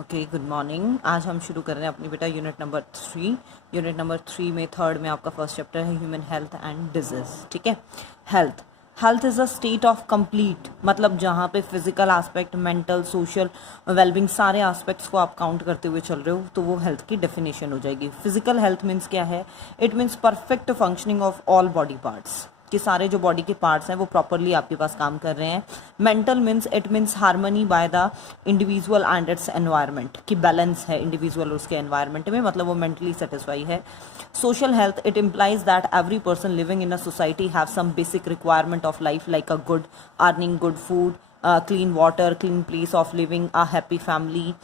Okay, good morning. आज हम शुरू कर रहे हैं अपनी बेटा यूनिट नंबर 3। यूनिट नंबर 3 में थर्ड में आपका फर्स्ट चैप्टर है ह्यूमन हेल्थ एंड डिजीज़। ठीक है। Health health is a state of complete, मतलब जहाँ पे physical aspect, mental, social wellbeing, सारे एस्पेक्ट्स को आप काउंट करते हुए चल रहे हो तो वो हेल्थ की डेफिनेशन हो जाएगी। फिजिकल हेल्थ मीन्स क्या है? It means perfect functioning of all body parts, कि सारे जो बॉडी के पार्ट्स हैं वो प्रॉपरली आपके पास काम कर रहे हैं। Mental means it means harmony by the individual and its environment, कि बैलेंस है इंडिविजुअल उसके एनवायरनमेंट में, मतलब वो मेंटली सेटिस्फाई है। Social health it implies that every person living in a society have some basic requirement of life like a good earning, good food, clean water, clean place of living, a happy family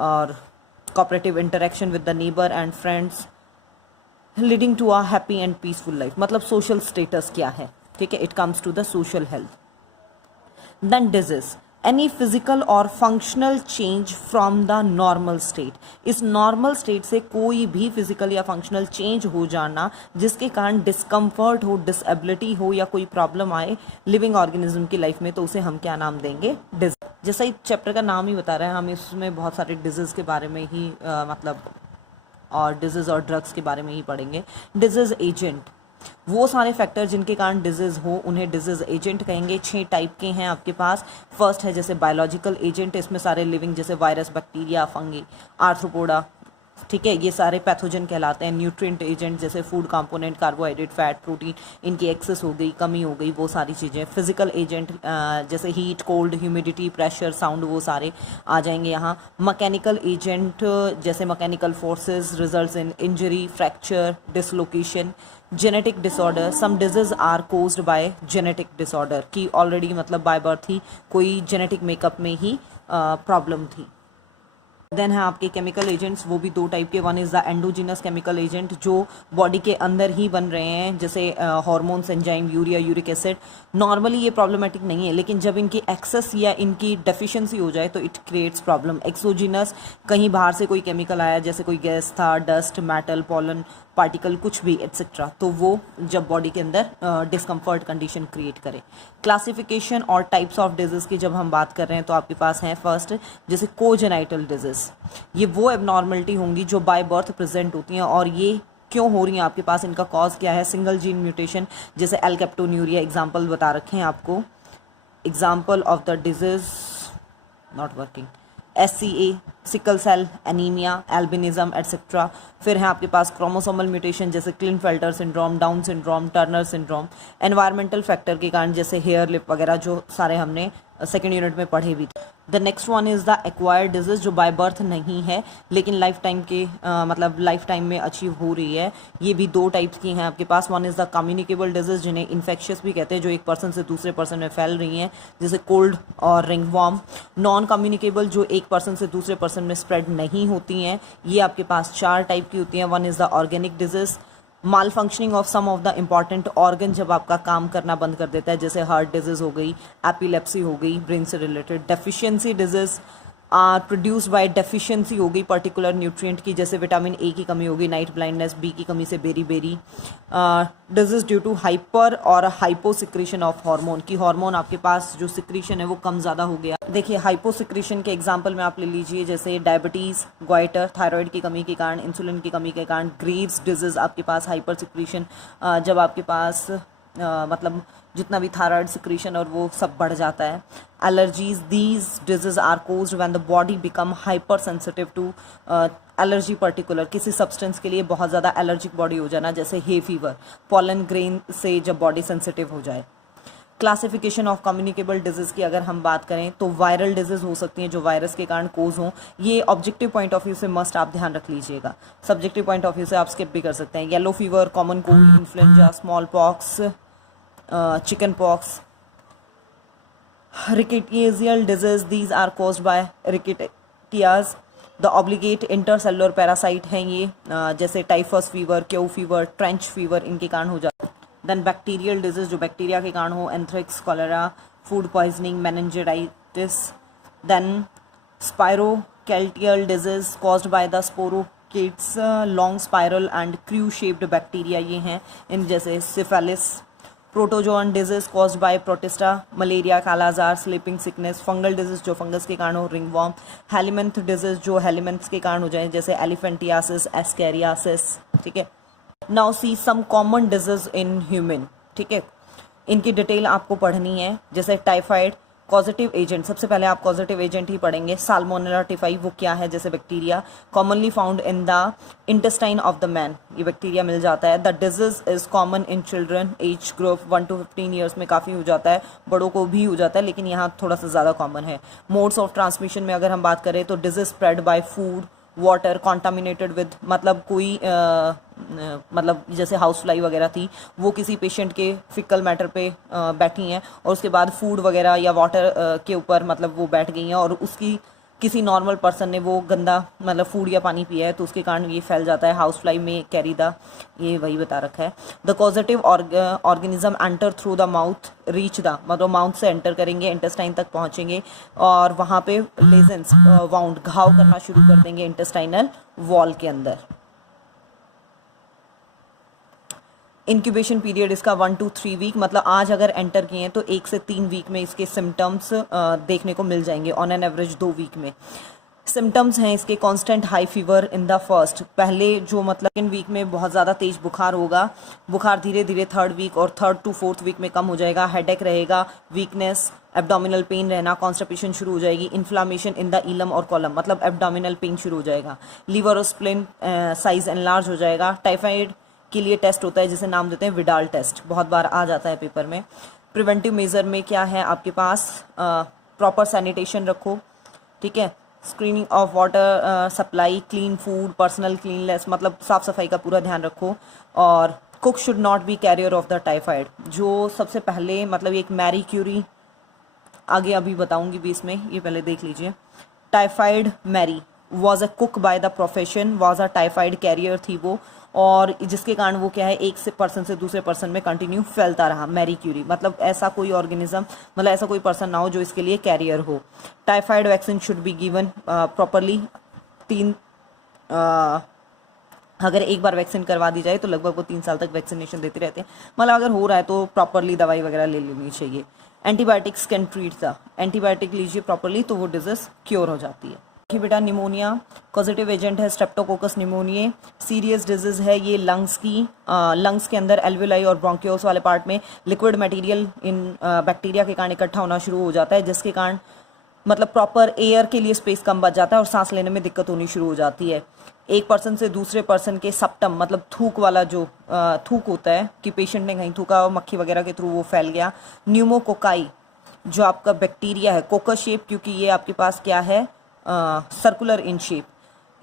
और cooperative interaction with the neighbor and friends, leading to a happy and peaceful life. मतलब social status क्या है, ठीक है। It comes to the social health. Then disease, any physical और functional change from the normal state. इस normal state से कोई भी फिजिकल या फंक्शनल चेंज हो जाना जिसके कारण डिस्कम्फर्ट हो, डिसेबिलिटी हो या कोई प्रॉब्लम आए लिविंग ऑर्गेनिज्म की लाइफ में, तो उसे हम क्या नाम देंगे? डिजीज। जैसा ही चैप्टर का नाम ही बता रहा है, हम इसमें बहुत सारे डिजीज के बारे में ही मतलब और डिजीज़ और ड्रग्स के बारे में ही पढ़ेंगे। डिजीज़ एजेंट, वो सारे फैक्टर जिनके कारण डिजीज़ हो उन्हें डिजीज़ एजेंट कहेंगे। 6 टाइप के हैं आपके पास। फर्स्ट है जैसे बायोलॉजिकल एजेंट, इसमें सारे लिविंग जैसे वायरस, बैक्टीरिया, फंगी, आर्थ्रोपोडा, ठीक है, ये सारे पैथोजन कहलाते हैं। न्यूट्रिएंट एजेंट जैसे food component, carbohydrate, fat, protein, इनकी एक्सेस हो गई, कमी हो गई, वो सारी चीज़ें। फिजिकल एजेंट जैसे heat, cold, humidity, pressure, sound, वो सारे आ जाएंगे यहाँ। मैकेनिकल एजेंट जैसे mechanical forces results in injury, fracture, dislocation. Genetic disorder, some disease are caused by genetic disorder, की ऑलरेडी मतलब बाय बर्थ ही कोई जेनेटिक मेकअप में ही प्रॉब्लम थी। देन है आपके केमिकल एजेंट्स, वो भी 2 टाइप के। One is the endogenous chemical agent, जो बॉडी के अंदर ही बन रहे हैं, जैसे hormones, enzyme, urea, uric acid. Normally ये प्रॉब्लमैटिक नहीं है, लेकिन जब इनकी एक्सेस या इनकी डेफिशिएंसी हो जाए तो इट क्रिएट्स प्रॉब्लम। एक्सोजीनस, कहीं बाहर से कोई केमिकल आया, जैसे कोई गैस था, डस्ट, मेटल, पॉलन, पार्टिकल, कुछ भी एट्सेट्रा, तो वो जब बॉडी के अंदर डिस्कम्फर्ट कंडीशन क्रिएट करे। क्लासिफिकेशन और टाइप्स ऑफ डिजीज़ की जब हम बात कर रहे हैं तो आपके पास हैं फर्स्ट जैसे कोजेनाइटल डिजीज़। ये वो एबनॉर्मलिटी होंगी जो बाय बर्थ प्रेजेंट होती हैं, और ये क्यों हो रही हैं आपके पास, इनका कॉज क्या है? सिंगल जीन म्यूटेशन, जैसे एल्केप्टोन्यूरिया एग्जाम्पल बता रखे हैं आपको। Example of the disease not working, SCA, sickle cell anaemia, albinism etcetera. फिर है आपके पास क्रोमोसोमल म्यूटेशन जैसे Klinefelter syndrome, Down syndrome, Turner syndrome. Environmental factor के कारण जैसे हेयर, लिप वगैरह, जो सारे हमने सेकेंड यूनिट में पढ़े भी थे। The next one is the acquired disease, जो बाय बर्थ नहीं है लेकिन लाइफ टाइम के मतलब लाइफ टाइम में अचीव हो रही है। ये भी 2 टाइप्स की हैं आपके पास। One is the communicable disease, जिन्हें इन्फेक्शियस भी कहते हैं, जो एक पर्सन से दूसरे पर्सन में फैल रही हैं, जैसे कोल्ड और रिंगवॉर्म। नॉन कम्युनिकेबल, जो एक पर्सन से दूसरे पर्सन में स्प्रेड नहीं होती हैं, ये आपके पास 4 टाइप की होती हैं। One is the organic disease, malfunctioning of some of the important organ जब आपका काम करना बंद कर देता है, जैसे हार्ट डिजीज हो गई, एपिलेप्सी हो गई, ब्रेन से related. Deficiency disease produce by deficiency हो गई पर्टिकुलर न्यूट्रिएंट की, जैसे विटामिन ए की कमी होगी, नाइट ब्लाइंडनेस, बी की कमी से beriberi. Disease due to hyper और हाइपो सिक्रीशन ऑफ हार्मोन, की हार्मोन आपके पास जो सिक्रीशन है वो कम ज़्यादा हो गया। देखिए हाइपो सिक्रीशन के एग्जाम्पल में आप ले लीजिए, जैसे डायबिटीज़, ग्वाइटर, थायराइड की कमी के कारण, इंसुलिन की कमी के कारण। ग्रीव्स डिजीज आपके पास हाइपर सिक्रीशन, जब आपके पास मतलब जितना भी थायराइड सिक्रीशन और वो सब बढ़ जाता है। Allergies, these disease are caused when the body become hyper sensitive to allergy particular, किसी सब्सटेंस के लिए बहुत ज़्यादा एलर्जिक बॉडी हो जाना, जैसे हे फीवर, पॉलन ग्रेन से जब बॉडी सेंसिटिव हो जाए। क्लासिफिकेशन ऑफ कम्युनिकेबल डिजीज़ की अगर हम बात करें तो वायरल डिजीज़ हो सकती हैं जो वायरस के कारण कोज हों। ये ऑब्जेक्टिव पॉइंट ऑफ व्यू से मस्ट आप ध्यान रख लीजिएगा, सब्जेक्टिव पॉइंट ऑफ व्यू से आप स्किप भी कर सकते हैं। Yellow fever, common cold, influenza, small pox, chicken pox. Rickettsial disease, these are caused by rickettsias, the obligate intercellular parasite हैं ये, जैसे typhus fever, Q fever, trench fever, इनके कारण हो जाता है। देन बैक्टीरियल डिजीज, जो बैक्टीरिया के कारण हो, anthrax, cholera, food poisoning, meningitis. Then spirochaetal disease caused by the spirochaetes, long spiral and screw shaped bacteria, ये हैं इन, जैसे syphilis, protozoan disease caused by protista, malaria, kala-azar, sleeping sickness, fungal disease जो fungus के कारण हो, रिंगवॉर्म, हेलिमेंथ डिजीज जो हेलिमेंथ्स के कारण हो जाए जैसे एलिफेंटियासिस, एस्केरियासिस, ठीक है। Now see some common disease in human, ठीक है, इनकी डिटेल आपको पढ़नी है। जैसे टाइफाइड, कॉजेटिव एजेंट, सबसे पहले आप कॉजेटिव एजेंट ही पढ़ेंगे। साल्मोनेला टाइफाई वो क्या है, जैसे bacteria, commonly found in the intestine of the man, ये बैक्टीरिया मिल जाता है। The disease is common in children age group 1 to 15 years में काफ़ी हो जाता है, बड़ों को भी हो जाता है, लेकिन यहाँ थोड़ा सा ज़्यादा कॉमन है। मोड्स ऑफ ट्रांसमिशन में अगर हम बात करें तो disease spread by food, water, contaminated with, मतलब कोई मतलब जैसे हाउस फ्लाई वगैरह थी वो किसी पेशेंट के फिकल मैटर पे बैठी हैं और उसके बाद फूड वगैरह या वाटर के ऊपर मतलब वो बैठ गई हैं और उसकी किसी नॉर्मल पर्सन ने वो गंदा मतलब फूड या पानी पिया है तो उसके कारण ये फैल जाता है। हाउस फ्लाई में कैरी द, ये वही बता रखा है। The causative organism enter through the mouth, reach the, मतलब माउथ से एंटर करेंगे, इंटेस्टाइन तक पहुंचेंगे और वहाँ पे लेजेंस, वाउंड, घाव करना शुरू कर देंगे इंटेस्टाइनल वॉल के अंदर। इंक्यूबेशन पीरियड इसका 1 to 3 वीक, मतलब आज अगर एंटर किए हैं तो 1 से 3 वीक में इसके सिम्टम्स देखने को मिल जाएंगे, ऑन एन एवरेज 2 वीक में। सिम्टम्स हैं इसके constant high fever in the first, पहले जो मतलब इन वीक में बहुत ज़्यादा तेज बुखार होगा, बुखार धीरे धीरे 3rd वीक और 3rd to 4th वीक में कम हो जाएगा, हेडेक रहेगा, वीकनेस, एब्डोमिनल पेन रहना, कॉन्स्टिपेशन शुरू हो जाएगी, इन्फ्लामेशन इन द इलम और कॉलम, मतलब एब्डोमिनल पेन शुरू हो जाएगा, लीवर और स्प्लिन साइज एनलार्ज हो जाएगा। टाइफाइड के लिए टेस्ट होता है जिसे नाम देते हैं विडाल टेस्ट, बहुत बार आ जाता है पेपर में। प्रिवेंटिव मेजर में क्या है आपके पास, प्रॉपर सैनिटेशन रखो, ठीक है, screening of water supply, clean food, personal cleanness, मतलब साफ सफाई का पूरा ध्यान रखो। और cook should not be carrier of the typhoid, जो सबसे पहले मतलब एक मैरी क्यूरी, आगे अभी बताऊंगी भी इसमें, ये पहले देख लीजिए। Typhoid Mary was a cook by the profession, was a typhoid carrier थी वो, और जिसके कारण वो क्या है एक से पर्सन से दूसरे पर्सन में कंटिन्यू फैलता रहा। मैरी क्यूरी मतलब ऐसा कोई ऑर्गेनिज्म, मतलब ऐसा कोई पर्सन ना हो जो इसके लिए कैरियर हो। Typhoid vaccine should be given properly, 3 अगर एक बार वैक्सीन करवा दी जाए तो लगभग वो 3 साल तक वैक्सीनेशन देते रहते हैं, मतलब अगर हो रहा है तो प्रॉपरली दवाई वगैरह ले लेनी चाहिए। Antibiotics can treat the, antibiotic लीजिए प्रॉपरली तो वो डिजीज क्योर हो जाती है। देखिए बेटा, निमोनिया पॉजिटिव एजेंट है, स्ट्रेप्टोकोकस निमोनिया, सीरियस डिजीज है ये लंग्स की, लंग्स के अंदर एल्वेलाई और ब्रोंकियोल्स वाले पार्ट में लिक्विड मटेरियल इन बैक्टीरिया के कारण इकट्ठा होना शुरू हो जाता है, जिसके कारण मतलब प्रॉपर एयर के लिए स्पेस कम बच जाता है और सांस लेने में दिक्कत होनी शुरू हो जाती है। एक पर्सन से दूसरे पर्सन के सप्टम मतलब थूक वाला जो थूक होता है कि पेशेंट ने कहीं थूका और मक्खी वगैरह के थ्रू वो फैल गया। न्यूमोकोकाई जो आपका बैक्टीरिया है, कोकस शेप, क्योंकि ये आपके पास क्या है circular in shape,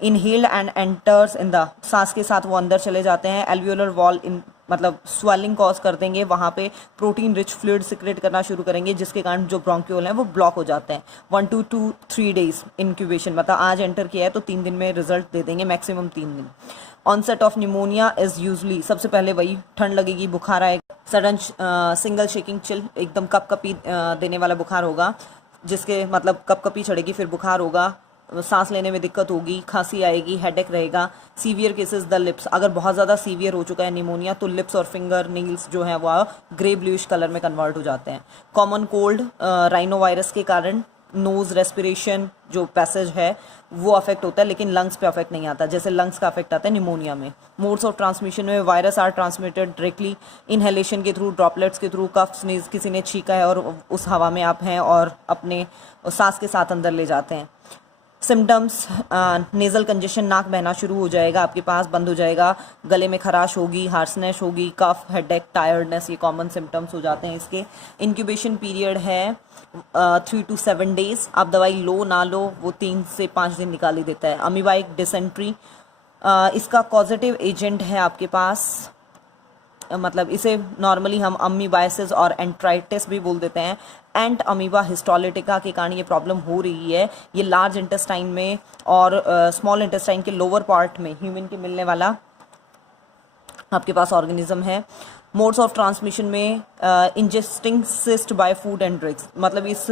inhaled and enters in the, सांस के साथ वो अंदर चले जाते हैं। एल्वियोलर वॉल इन मतलब स्वेलिंग कॉज कर देंगे, वहाँ पे प्रोटीन रिच फ्लूइड सिक्रेट करना शुरू करेंगे, जिसके कारण जो ब्रोंक्यूल हैं वो ब्लॉक हो जाते हैं। 1 to 3 डेज इंक्यूबेशन, मतलब आज एंटर किया है तो 3 दिन में रिजल्ट दे देंगे, मैक्सिमम 3 दिन। Onset of pneumonia is usually, सबसे पहले वही ठंड लगेगी, बुखार आएगा, सडन सिंगल शेकिंग चिल, एकदम कपकपी देने वाला बुखार होगा, जिसके मतलब कपकपी चढ़ेगी, फिर बुखार होगा, सांस लेने में दिक्कत होगी, खांसी आएगी, हेडेक रहेगा। सीवियर केसेस द लिप्स, अगर बहुत ज़्यादा सीवियर हो चुका है निमोनिया तो लिप्स और फिंगर नील्स जो है वह ग्रे ब्लूइश कलर में कन्वर्ट हो जाते हैं। कॉमन कोल्ड राइनो वायरस के कारण नोज रेस्पिरेशन जो पैसेज है वो अफेक्ट होता है, लेकिन लंग्स पे अफेक्ट नहीं आता, जैसे लंग्स का अफेक्ट आता है निमोनिया में। मोड्स ऑफ ट्रांसमिशन में virus are transmitted directly inhalation के थ्रू, ड्रॉपलेट्स के थ्रू, कफ स्नीज, किसी ने छींका है और उस हवा में आप हैं और अपने सांस के साथ अंदर ले जाते हैं। सिम्टम्स नेज़ल कंजेशन, नाक बहना शुरू हो जाएगा आपके पास, बंद हो जाएगा, गले में खराश होगी, हार्सनेस होगी, कफ, हेडेक, टायर्डनेस, ये कॉमन सिम्टम्स हो जाते हैं इसके। इंक्यूबेशन पीरियड है 3 to 7 डेज, आप दवाई लो ना लो वो 3 से 5 दिन निकाल ही देता है। अमीबाइक डिसेंट्री, इसका पॉजिटिव एजेंट है आपके पास, मतलब इसे नॉर्मली हम अमीबाइसिस और एंट्राइटिस भी बोल देते हैं। एंट अमीबा हिस्टोलिटिका के कारण ये प्रॉब्लम हो रही है, ये लार्ज इंटेस्टाइन में और स्मॉल इंटेस्टाइन के लोअर पार्ट में ह्यूमन के मिलने वाला आपके पास ऑर्गेनिज्म है। मोड्स ऑफ ट्रांसमिशन में ingesting cyst by food and drinks, मतलब इस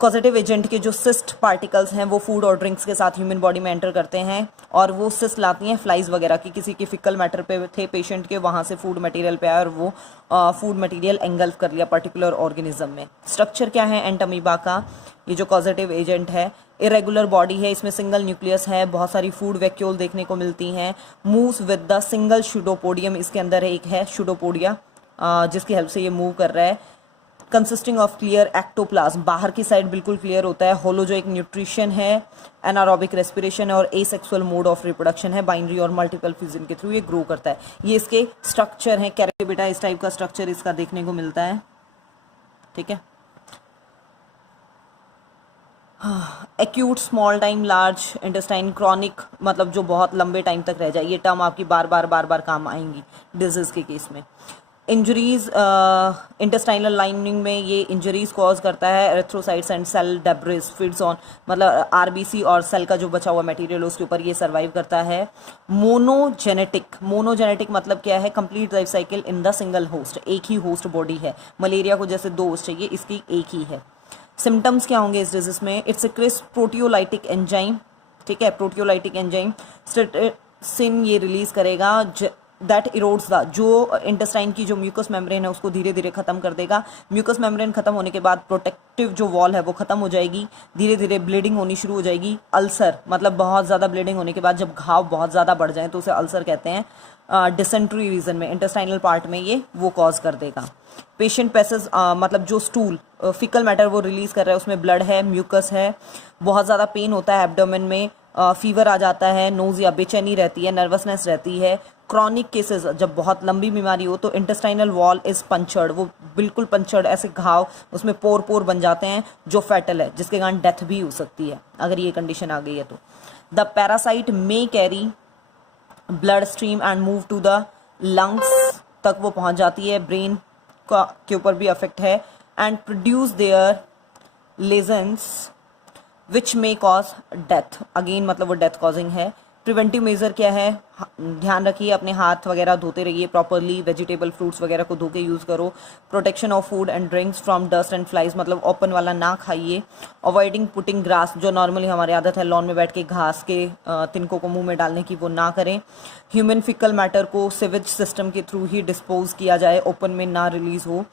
कॉजेटिव एजेंट के जो सिस्ट पार्टिकल्स हैं वो फूड और ड्रिंक्स के साथ ह्यूमन बॉडी में एंटर करते हैं और वो सिस्ट लाती हैं फ्लाइज वगैरह की, किसी के फिकल मैटर पे थे पेशेंट के, वहाँ से फूड मटेरियल पे आया और वो फूड मटेरियल एंगल्फ कर लिया पर्टिकुलर ऑर्गेनिज्म में। स्ट्रक्चर क्या है एंट अमीबा का, ये जो कॉजेटिव एजेंट है, इरेगुलर बॉडी है, इसमें सिंगल न्यूक्लियस है, बहुत सारी फूड वैक्यूल देखने को मिलती हैं, मूव्स विद द सिंगल शूडोपोडियम, इसके अंदर एक है शूडोपोडिया जिसकी हेल्प से ये मूव कर रहा है। कंसिस्टिंग ऑफ क्लियर एक्टोप्लाज्म, बाहर की साइड बिल्कुल क्लियर होता है। होलो जो एक न्यूट्रिशन है, एनारोबिक रेस्पिरेशन है और एसेक्सुअल मोड ऑफ रिप्रोडक्शन है, बाइनरी और मल्टीपल फ्यूजन के थ्रू ये ग्रो करता है। ये इसके स्ट्रक्चर हैं। कैरेक्टर बेटा इस टाइप का स्ट्रक्चर इसका देखने को मिलता है, ठीक है। Acute, small time, large intestine, chronic मतलब जो बहुत लंबे टाइम तक रह जाए, ये टर्म आपकी बार बार काम आएंगी डिजीज के केस में। इंजरीज, इंटेस्टाइनल लाइनिंग में ये इंजरीज कॉज करता है। Erythrocytes and cell debris feeds on, मतलब आरबीसी और सेल का जो बचा हुआ मटेरियल उसके ऊपर ये सर्वाइव करता है। मोनोजेनेटिक मतलब क्या है, complete life cycle in the single host, एक ही होस्ट बॉडी है। मलेरिया को जैसे 2 होस्ट चाहिए, इसकी एक ही है। सिम्टम्स क्या होंगे इस डिजीज में, इट्स सिक्रेट्स प्रोटियोलाइटिक एंजाइम, ठीक है, प्रोटियोलाइटिक एंजाइम सिन ये रिलीज करेगा दैट इरोड्स द, जो इंटेस्टाइन की जो म्यूकस मेम्ब्रेन है उसको धीरे धीरे खत्म कर देगा। म्यूकस मेम्ब्रेन खत्म होने के बाद प्रोटेक्टिव जो वॉल है वो खत्म हो जाएगी, धीरे धीरे ब्लीडिंग होनी शुरू हो जाएगी। अल्सर मतलब बहुत ज़्यादा ब्लीडिंग होने के बाद जब घाव बहुत ज़्यादा बढ़ जाए तो उसे अल्सर कहते हैं। डिसेंट्री रीजन में इंटेस्टाइनल पार्ट में ये वो कॉज कर देगा। पेशेंट पैसेज मतलब जो स्टूल फिकल मैटर वो रिलीज कर रहा है उसमें ब्लड है, म्यूकस है, बहुत ज़्यादा पेन होता है एब्डोमेन में, फीवर आ जाता है, नोजिया बेचैनी रहती है, नर्वसनेस रहती है। क्रॉनिक केसेस जब बहुत लंबी बीमारी हो तो इंटेस्टाइनल वॉल इज पंचर्ड, वो बिल्कुल पंचर्ड, ऐसे घाव उसमें पोर बन जाते हैं जो फैटल है, जिसके कारण डेथ भी हो सकती है अगर ये कंडीशन आ गई है तो। The parasite may carry blood stream and move to the lungs तक वो पहुंच जाती है, ब्रेन के ऊपर भी अफेक्ट है and produce their lesions which may cause death, again मतलब वो डेथ कॉजिंग है। प्रिवेंटिव मेजर क्या है, ध्यान रखिए अपने हाथ वगैरह धोते रहिए प्रॉपरली, वेजिटेबल फ्रूट्स वगैरह को धो के यूज़ करो। Protection of food and drinks from dust and flies, मतलब ओपन वाला ना खाइए। अवॉइडिंग पुटिंग ग्रास, जो नॉर्मली हमारी आदत है लॉन में बैठ के घास के तिनकों को मुंह में डालने की, वो ना करें। ह्यूमन फिकल मैटर को सिवेज सिस्टम के थ्रू ही डिस्पोज किया जाए, ओपन में ना रिलीज हो।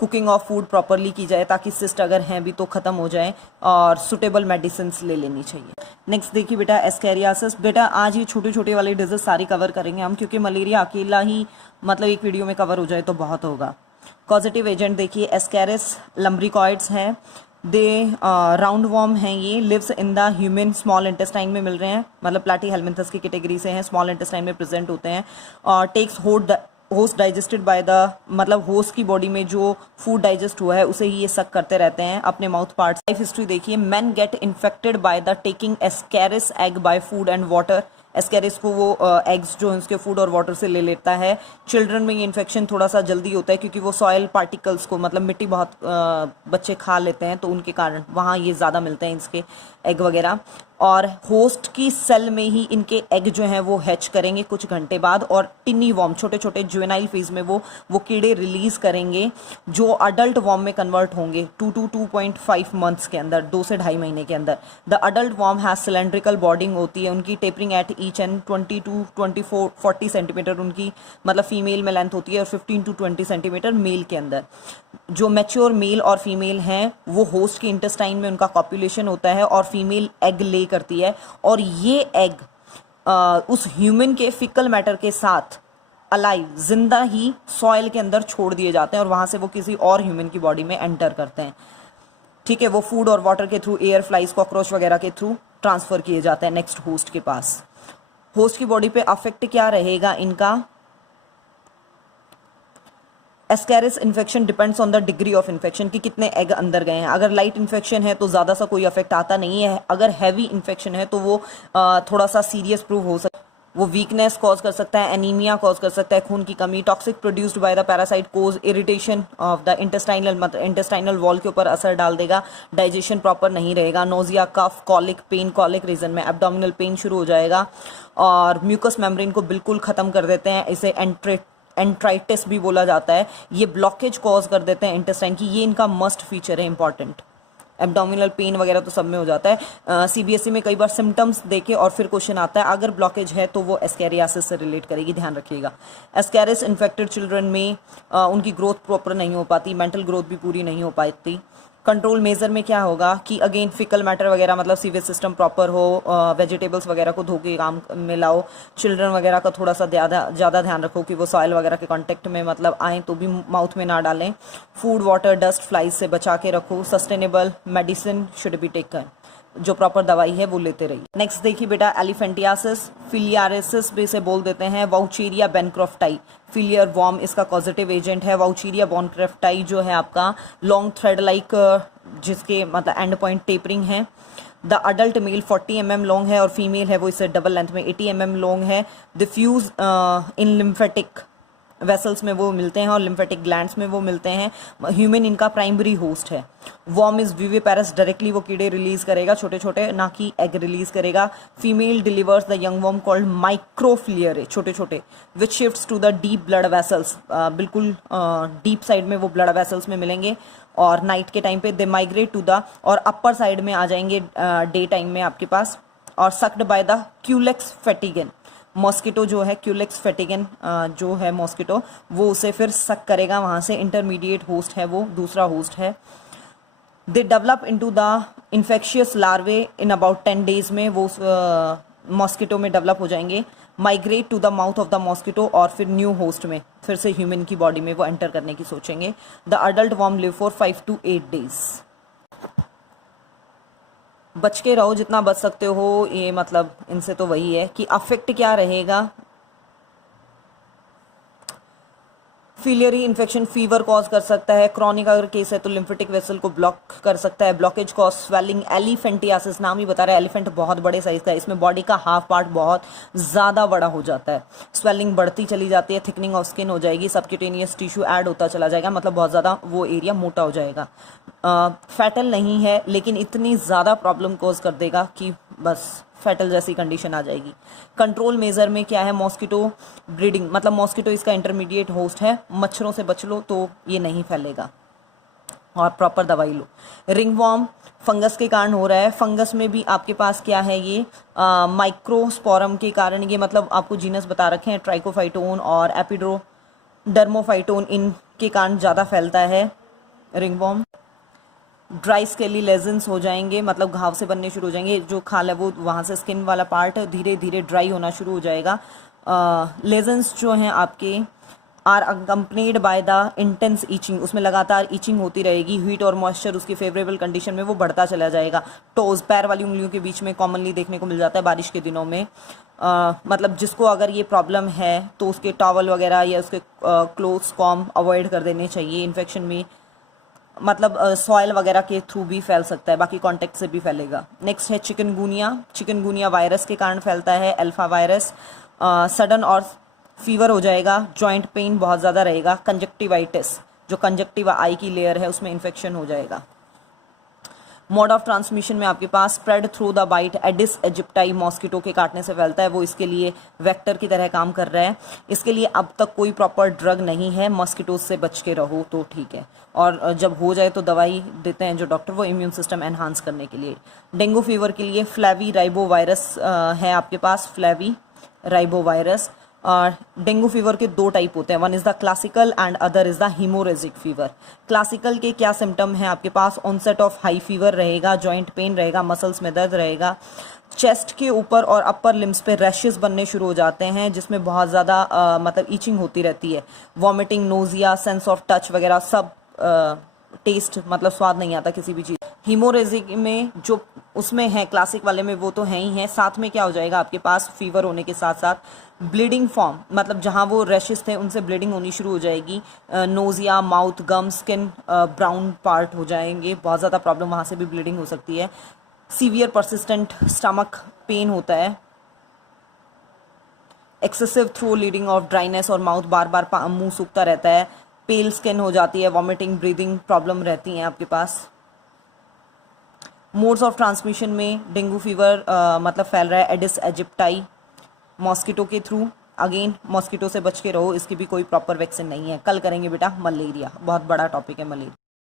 कुकिंग ऑफ फूड प्रॉपरली की जाए ताकि सिस्ट अगर हैं भी तो ख़त्म हो जाए, और सुटेबल मेडिसिन ले लेनी चाहिए। नेक्स्ट देखिए बेटा एस्कैरियासिस। बेटा आज ये छोटे छोटे वाले डिजीज सारी कवर करेंगे हम, क्योंकि मलेरिया अकेला ही मतलब एक वीडियो में कवर हो जाए तो बहुत होगा। कॉजेटिव एजेंट देखिए एस्कैरिस लम्ब्रिकॉइड्स हैं, दे राउंड वॉर्म हैं, ये lives in the human small intestine में मिल रहे हैं, मतलब प्लैटीहेल्मिन्थस की कैटेगरी से हैं, स्मॉल इंटेस्टाइन में प्रेजेंट होते हैं। और takes host digested by the, मतलब होस्ट की बॉडी में जो फूड डाइजेस्ट हुआ है उसे ही ये सक करते रहते हैं अपने माउथ पार्ट्स। लाइफ हिस्ट्री देखिए, men get infected by the taking ascaris egg by food and water, ascaris को वो एग्स जो है उसके फूड और वाटर से ले लेता है। चिल्ड्रन में ये इन्फेक्शन थोड़ा सा जल्दी होता है क्योंकि वो सॉयल पार्टिकल्स को, मतलब मिट्टी बहुत बच्चे खा लेते हैं तो उनके कारण वहाँ ये ज़्यादा मिलते हैं इसके एग वगैरह। और होस्ट की सेल में ही इनके एग जो हैं वो हैच करेंगे कुछ घंटे बाद, और टिनी वॉर्म छोटे छोटे जुवेनाइल फेज में वो कीड़े रिलीज करेंगे जो अडल्ट वॉर्म में कन्वर्ट होंगे 2 to 2.5 मंथ्स के अंदर, 2 से 2.5 महीने के अंदर। The adult worm has cylindrical body होती है उनकी, tapering at each end 20 to 40 centimetre उनकी मतलब फीमेल में लेंथ होती है, और 15 to 20 सेंटीमीटर मेल के अंदर। जो मैच्योर मेल और फीमेल हैं वो होस्ट की इंटेस्टाइन में उनका कॉपुलेशन होता है और फीमेल एग ले करती है, और ये एग उस ह्यूमन के फिकल मैटर के साथ अलाइव जिंदा ही सॉइल के अंदर छोड़ दिए जाते हैं और वहां से वो किसी और ह्यूमन की बॉडी में एंटर करते हैं। ठीक है, वो फूड और वाटर के थ्रू, एयर फ्लाइज कॉकरोच वगैरह के थ्रू ट्रांसफर किए जाते हैं नेक्स्ट होस्ट के पास। होस्ट की बॉडी पे अफेक्ट क्या रहेगा इनका, Ascaris infection depends on the degree of infection, कि कितने एग अंदर गए हैं। अगर लाइट इन्फेक्शन है तो ज़्यादा सा कोई अफेक्ट आता नहीं है, अगर हैवी इन्फेक्शन है तो वो थोड़ा सा सीरियस प्रूव हो सकता है, वो वीकनेस कॉज कर सकता है, एनीमिया कॉज कर सकता है, खून की कमी। Toxic produced by the parasite cause irritation of the intestinal, मतलब इंटेस्टाइनल वॉल के ऊपर असर डाल देगा, डाइजेशन प्रॉपर नहीं रहेगा, nausea, cough, colic pain, colic region में एब्डोमिनल पेन शुरू हो जाएगा, और म्यूकस मेम्ब्रेन को बिल्कुल ख़त्म कर देते हैं, इसे एंट्राइटिस भी बोला जाता है। ये ब्लॉकेज कॉज कर देते हैं इंटेस्टाइन की, ये इनका मस्ट फीचर है इंपॉर्टेंट। एब्डोमिनल पेन वगैरह तो सब में हो जाता है। सीबीएसई में कई बार सिम्टम्स देके और फिर क्वेश्चन आता है, अगर ब्लॉकेज है तो वो एस्कैरियासिस से रिलेट करेगी, ध्यान रखिएगा। एस्कैरिस इन्फेक्टेड चिल्ड्रन में उनकी ग्रोथ प्रॉपर नहीं हो पाती, मेंटल ग्रोथ भी पूरी नहीं हो पाती। कंट्रोल मेजर में क्या होगा कि अगेन फिकल मैटर वगैरह, मतलब सीवेज सिस्टम प्रॉपर हो, वेजिटेबल्स वगैरह को धो के काम में लाओ। चिल्ड्रन वगैरह का थोड़ा सा ज़्यादा ध्यान रखो कि वो सॉइल वगैरह के कांटेक्ट में मतलब आएँ तो भी माउथ में ना डालें। फूड, वाटर, डस्ट, फ्लाइज से बचा के रखो। Sustainable medicine should be taken, जो प्रॉपर दवाई है वो लेते रहिए। नेक्स्ट देखिए बेटा, एलिफेंटियासिस, फिलियारिसिस भी इसे बोल देते हैं। वाउचेरिया बेनक्रॉफ्टाई, फिलियर वॉर्म इसका कॉजेटिव एजेंट है। वाउचेरिया बेनक्रॉफ्टाई जो है आपका लॉन्ग थ्रेड लाइक, जिसके मतलब एंड पॉइंट टेपरिंग है। The adult mail 40 mm long है और फीमेल है वो इससे डबल लेंथ में 80 mm लॉन्ग है। डिफ्यूज इन लिम्फेटिक वेसल्स में वो मिलते हैं और लिम्फेटिक ग्लैंड्स में वो मिलते हैं। ह्यूमन इनका प्राइमरी होस्ट है। वॉर्म इज विविपेरस, डायरेक्टली वो कीड़े रिलीज करेगा छोटे छोटे, ना कि एग रिलीज करेगा। Female delivers the young worm called microfilariae, छोटे छोटे, which shifts to the deep blood vessels, बिल्कुल डीप साइड में वो ब्लड वेसल्स में मिलेंगे। और नाइट के टाइम पे दे माइग्रेट टू द, और अपर साइड में आ जाएंगे डे टाइम में आपके पास। और sucked by the Culex fatigans, mosquito जो है क्यूलेक्स फेटिगन जो है मॉस्किटो, वो उसे फिर सक करेगा वहाँ से। इंटरमीडिएट होस्ट है वो, दूसरा होस्ट है। They develop into the infectious larvae in about 10 days में वो मॉस्किटो में डेवलप हो जाएंगे। Migrate to the mouth of the mosquito, और फिर न्यू होस्ट में फिर से ह्यूमन की बॉडी में वो एंटर करने की सोचेंगे। The adult worm live for 5 to 8 days। बच के रहो जितना बच सकते हो, ये मतलब इनसे तो वही है कि अफेक्ट क्या रहेगा। फिलियरी इन्फेक्शन फीवर कॉज कर सकता है। क्रॉनिक अगर केस है तो लिम्फेटिक वेसल को ब्लॉक कर सकता है। Blockage cause swelling. एलिफेंटियासिस, नाम ही बता रहा है, एलिफेंट बहुत बड़े साइज का है, इसमें बॉडी का हाफ पार्ट बहुत ज़्यादा बड़ा हो जाता है। स्वेलिंग बढ़ती चली जाती है, थिकनिंग ऑफ स्किन हो जाएगी, सबक्यूटेनियस टिश्यू ऐड होता चला जाएगा, मतलब बहुत ज़्यादा वो एरिया मोटा हो जाएगा। फैटल नहीं है लेकिन इतनी ज़्यादा प्रॉब्लम कॉज कर देगा कि बस फैटल जैसी कंडीशन आ जाएगी। कंट्रोल मेजर में क्या है, मॉस्किटो ब्रीडिंग, मतलब मॉस्किटो इसका इंटरमीडिएट होस्ट है, मच्छरों से बच लो तो ये नहीं फैलेगा और प्रॉपर दवाई लो। रिंगवॉर्म फंगस के कारण हो रहा है। फंगस में भी आपके पास क्या है, ये माइक्रोस्पोरम के कारण, ये मतलब आपको जीनस बता रखे हैं, ट्राइकोफाइटोन और एपिड्रोडर्मोफाइटोन, इनके कारण ज़्यादा फैलता है रिंगवॉर्म। ड्राई स्केली लेजन्स हो जाएंगे, मतलब घाव से बनने शुरू हो जाएंगे, जो खाल है वो वहाँ से स्किन वाला पार्ट धीरे धीरे ड्राई होना शुरू हो जाएगा। लेजन्स जो हैं आपके are accompanied by the intense itching, उसमें लगातार ईचिंग होती रहेगी। हीट और मॉइस्चर उसकी फेवरेबल कंडीशन में वो बढ़ता चला जाएगा। टोज, पैर वाली उंगलियों के बीच में कॉमनली देखने को मिल जाता है बारिश के दिनों में। मतलब जिसको अगर ये प्रॉब्लम है तो उसके टॉवल वगैरह या उसके क्लोथ्स कॉम अवॉइड कर देने चाहिए। इन्फेक्शन में मतलब सॉइल वगैरह के थ्रू भी फैल सकता है, बाकी कॉन्टेक्ट से भी फैलेगा। नेक्स्ट है चिकनगुनिया। चिकनगुनिया वायरस के कारण फैलता है, अल्फा वायरस। सडन और फीवर हो जाएगा, जॉइंट पेन बहुत ज़्यादा रहेगा। कंजक्टिवाइटिस, जो कंजक्टिवा आई की लेयर है उसमें इन्फेक्शन हो जाएगा। मोड ऑफ ट्रांसमिशन में आपके पास spread through the bite, Aedes aegypti mosquito के काटने से फैलता है, वो इसके लिए वेक्टर की तरह काम कर रहा है। इसके लिए अब तक कोई प्रॉपर ड्रग नहीं है, मॉस्किटोज से बच के रहो तो ठीक है। और जब हो जाए तो दवाई देते हैं जो डॉक्टर, वो इम्यून सिस्टम एनहांस करने के लिए। डेंगू फीवर के लिए फ्लैवी राइबो वायरस है आपके पास, फ्लैवी राइबो वायरस। और डेंगू फीवर के 2 टाइप होते हैं, one is the classical and other is the haemorrhagic fever. Classical के क्या सिम्टम है आपके पास, ऑनसेट ऑफ हाई फीवर रहेगा, जॉइंट पेन रहेगा, मसल्स में दर्द रहेगा, चेस्ट के ऊपर और अपर लिम्स पे रैशेस बनने शुरू हो जाते हैं जिसमें बहुत ज़्यादा मतलब ईचिंग होती रहती है, vomiting, nausea, sense of touch वगैरह सब, टेस्ट मतलब स्वाद नहीं आता किसी भी चीज़। हीमोरेजिक में जो उसमें है, क्लासिक वाले में वो तो है ही है, साथ में क्या हो जाएगा आपके पास, फीवर होने के साथ साथ ब्लीडिंग फॉर्म, मतलब जहाँ वो रैशेस थे उनसे ब्लीडिंग होनी शुरू हो जाएगी। नोजिया, माउथ, गम, स्किन ब्राउन पार्ट हो जाएंगे, बहुत ज़्यादा प्रॉब्लम, वहाँ से भी ब्लीडिंग हो सकती है। सीवियर परसिस्टेंट स्टमक पेन होता है। Excessive thirst leading of dryness और माउथ, बार बार मुंह सूखता रहता है। पेल स्किन हो जाती है, वॉमिटिंग, ब्रीदिंग प्रॉब्लम रहती हैं आपके पास। मोड्स ऑफ ट्रांसमिशन में डेंगू फीवर मतलब फैल रहा है एडिस एजिप्टाई मॉस्किटो के थ्रू। अगेन मॉस्किटो से बच के रहो, इसकी भी कोई प्रॉपर वैक्सीन नहीं है। कल करेंगे बेटा मलेरिया, बहुत बड़ा टॉपिक है मलेरिया।